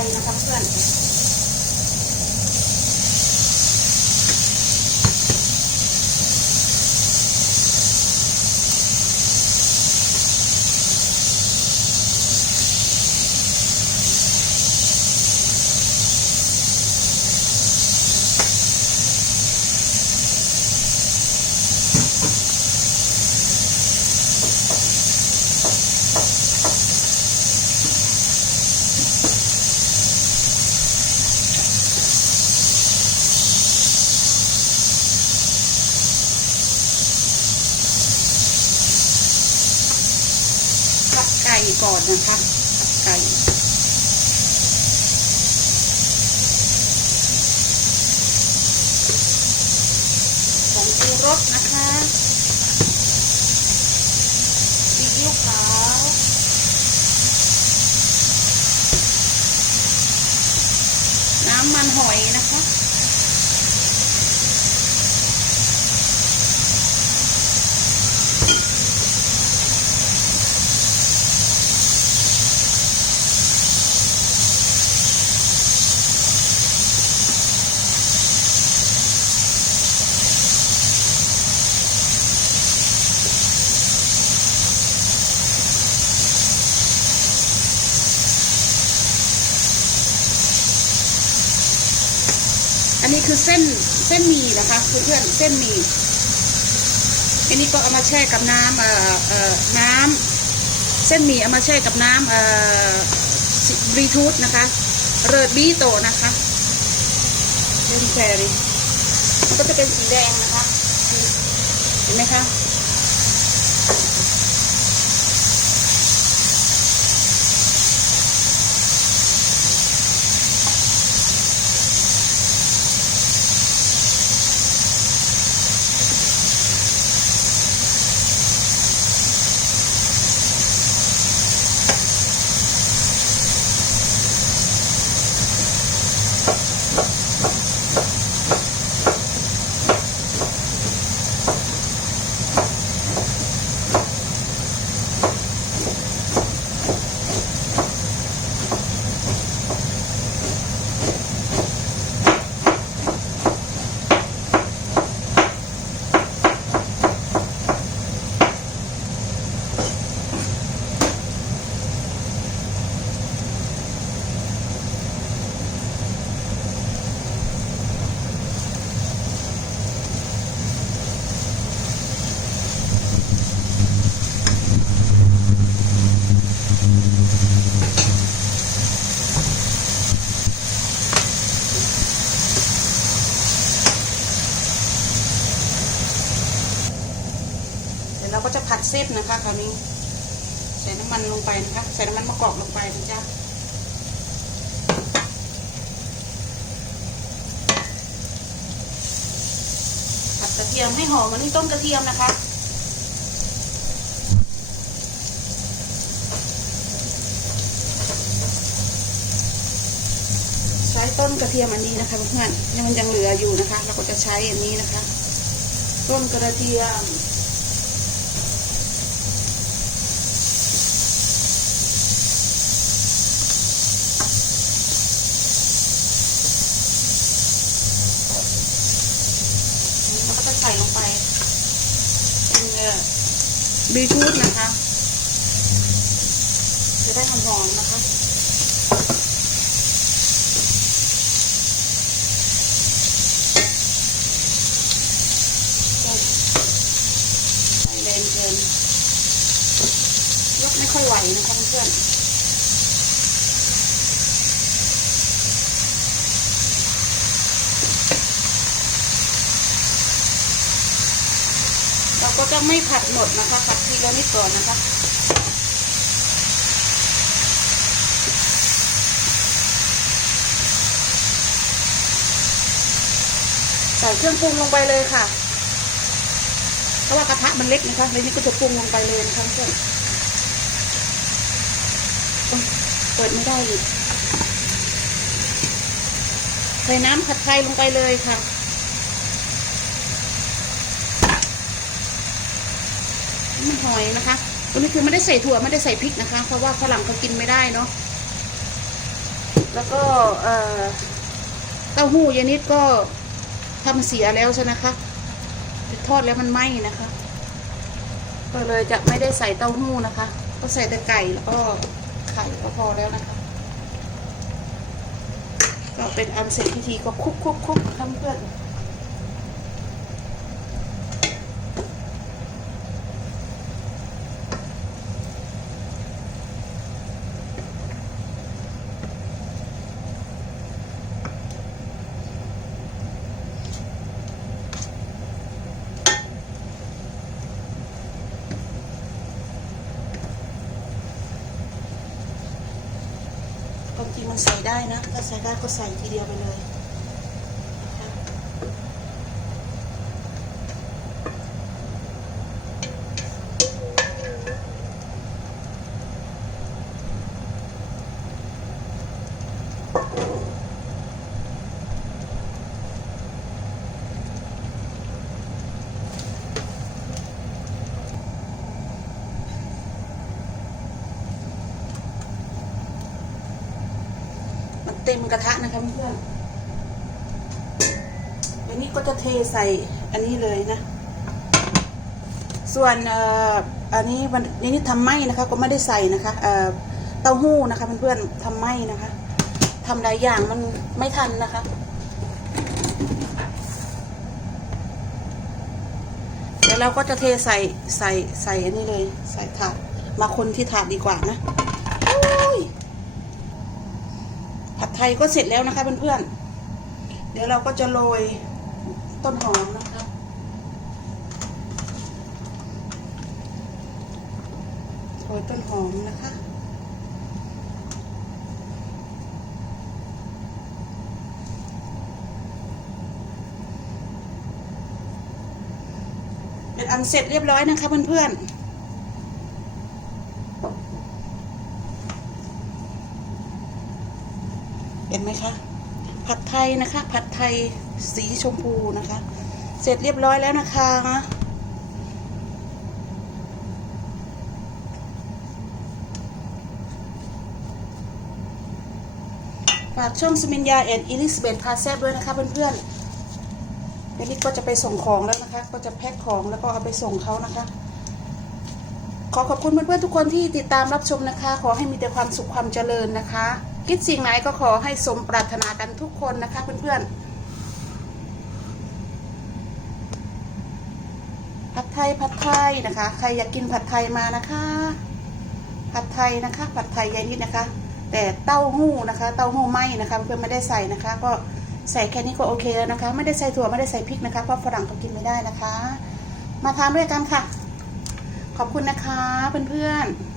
ยนะคะเพื่อน ผัดไก่ก่อนนะคะผัดไก่ของชูรสนะคะซีอิ๊วขาวน้ำมันหอยนะคะ อันนี้คือเส้นเส้นหมี่นะคะเพื่อนๆเส้นหมี่อันนี้ก็เอามาแช่กับน้ำเอ่อเอ่อน้ำเส้นหมี่เอามาแช่กับน้ำเอ่อบรีทูธนะคะเริดบีโตนะคะเส้นแครีมันก็จะเป็นสีแดงนะคะเห็นไหมคะ เราก็จะผัดเส้นนะคะคราวนี้ ใส่น้ำมันลงไปนะคะ ใส่น้ำมันมะกอกลงไปนะจ๊ะผัดกระเทียมให้หอมอันนี้ต้นกระเทียมนะคะใช้ต้นกระเทียมอันนี้นะคะเพื่อนยังมันยังเหลืออยู่นะคะ เราก็จะใช้อันนี้นะคะ ต้นกระเทียม แล้วก็จะใส่ลงไปเป็นเอ่อ บีทูดนะคะ จะได้หอมๆนะคะไม่แรงเกิน ยกไม่ค่อยไหวนะคะเพื่อน ก็จะไม่ผัดหมดนะคะผัดทีละนิดก่อนนะคะใส่เครื่องปรุงลงไปเลยค่ะ เพราะว่ากระทะมันเล็กนะคะในนี้ก็จะปรุงลงไปเลยนะคะเพื่อนเปิดไม่ได้อีกใส่น้ำผัดไทยลงไปเลยค่ะ มันหอยนะคะ ตัวนี้คือไม่ได้ใส่ถั่วไม่ได้ใส่พริกนะคะ เพราะว่าฝรั่งเขากินไม่ได้เนาะ แล้วก็เอ่อเต้าหู้ยานิดก็ทำเสียแล้วใช่ไหมคะทอดแล้วมันไหม้นะคะ ก็เลยจะไม่ได้ใส่เต้าหู้นะคะ ก็ใส่แต่ไก่แล้วก็ไข่ก็พอแล้วนะคะ ก็เป็นอันเสร็จพิธีก็คุกคุกคุกทำเพื่อน ริงมันใส่ได้นะ ถ้าใส่ได้ก็ใส่ทีเดียวไปเลย เต็มกระทะนะคะเพื่อนอันนี้ก็จะเทใส่อันนี้เลยนะ ส่วนอันนี้วันนนี้ทำไหมนะคะ ก็ไม่ได้ใส่นะคะเอ่อเต้าหู้นะคะเพื่อนๆทำไหมนะคะทำหลายอย่างมันไม่ทันนะคะ เดี๋ยวเราก็จะเทใส่ใส่ใส่อันนี้เลย ใส่ถาดมาคนที่ถาดดีกว่านะโอ้ย ผัดไทยก็เสร็จแล้วนะคะเพื่อนๆ เดี๋ยวเราก็จะโรยต้นหอมนะคะ โรยต้นหอมนะคะเป็นอันเสร็จเรียบร้อยนะคะเพื่อนๆ ห็นไหมคะ ผัดไทยนะคะ ผัดไทยสีชมพูนะคะ เสร็จเรียบร้อยแล้วนะคะฝากช่องสมิญญาแอนอิลิสเบธพาเซฟด้วยนะคะเพื่อนๆเดี๋ยวนี้ก็จะไปส่งของแล้วนะคะ ก็จะแพ็คของแล้วก็เอาไปส่งเขานะคะ ขอขอบคุณเพื่อนๆทุกคนที่ติดตามรับชมนะคะ ขอให้มีแต่ความสุขความเจริญนะคะ คิดสิ่งไหนก็ขอให้สมปรารถนากันทุกคนนะคะเพื่อนๆ ผัดไทยผัดไทยนะคะ ใครอยากกินผัดไทยมานะคะ ผัดไทยนะคะ ผัดไทยยายนิดนะคะ แต่เต้าหู้นะคะ เต้าหู้ไหมนะคะ เพื่อนไม่ได้ใส่นะคะ ก็ใส่แค่นี้ก็โอเคแล้วนะคะ ไม่ได้ใส่ถั่วไม่ได้ใส่พริกนะคะเพราะฝรั่งเขากินไม่ได้นะคะ มาทานด้วยกันค่ะ ขอบคุณนะคะเพื่อนๆ